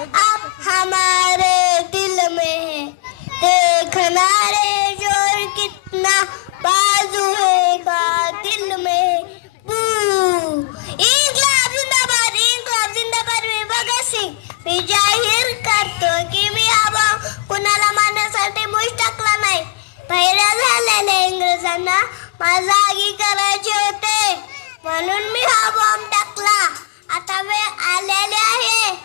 अब हमारे दिल में है देखना रे जोर कितना बाजू है का दिल में बू इन्कलाब जिंदाबाद मी भगत सिंग मी जाहीर करतो की मी हा बॉम्ब कुणाला मारण्यासाठी मुश टाकला नाही पहिल्या झालेल्या इंग्रजांना माझा आगी करायचे होते म्हणून मी हा बॉम्ब टाकला आता वेळ आलेली आहे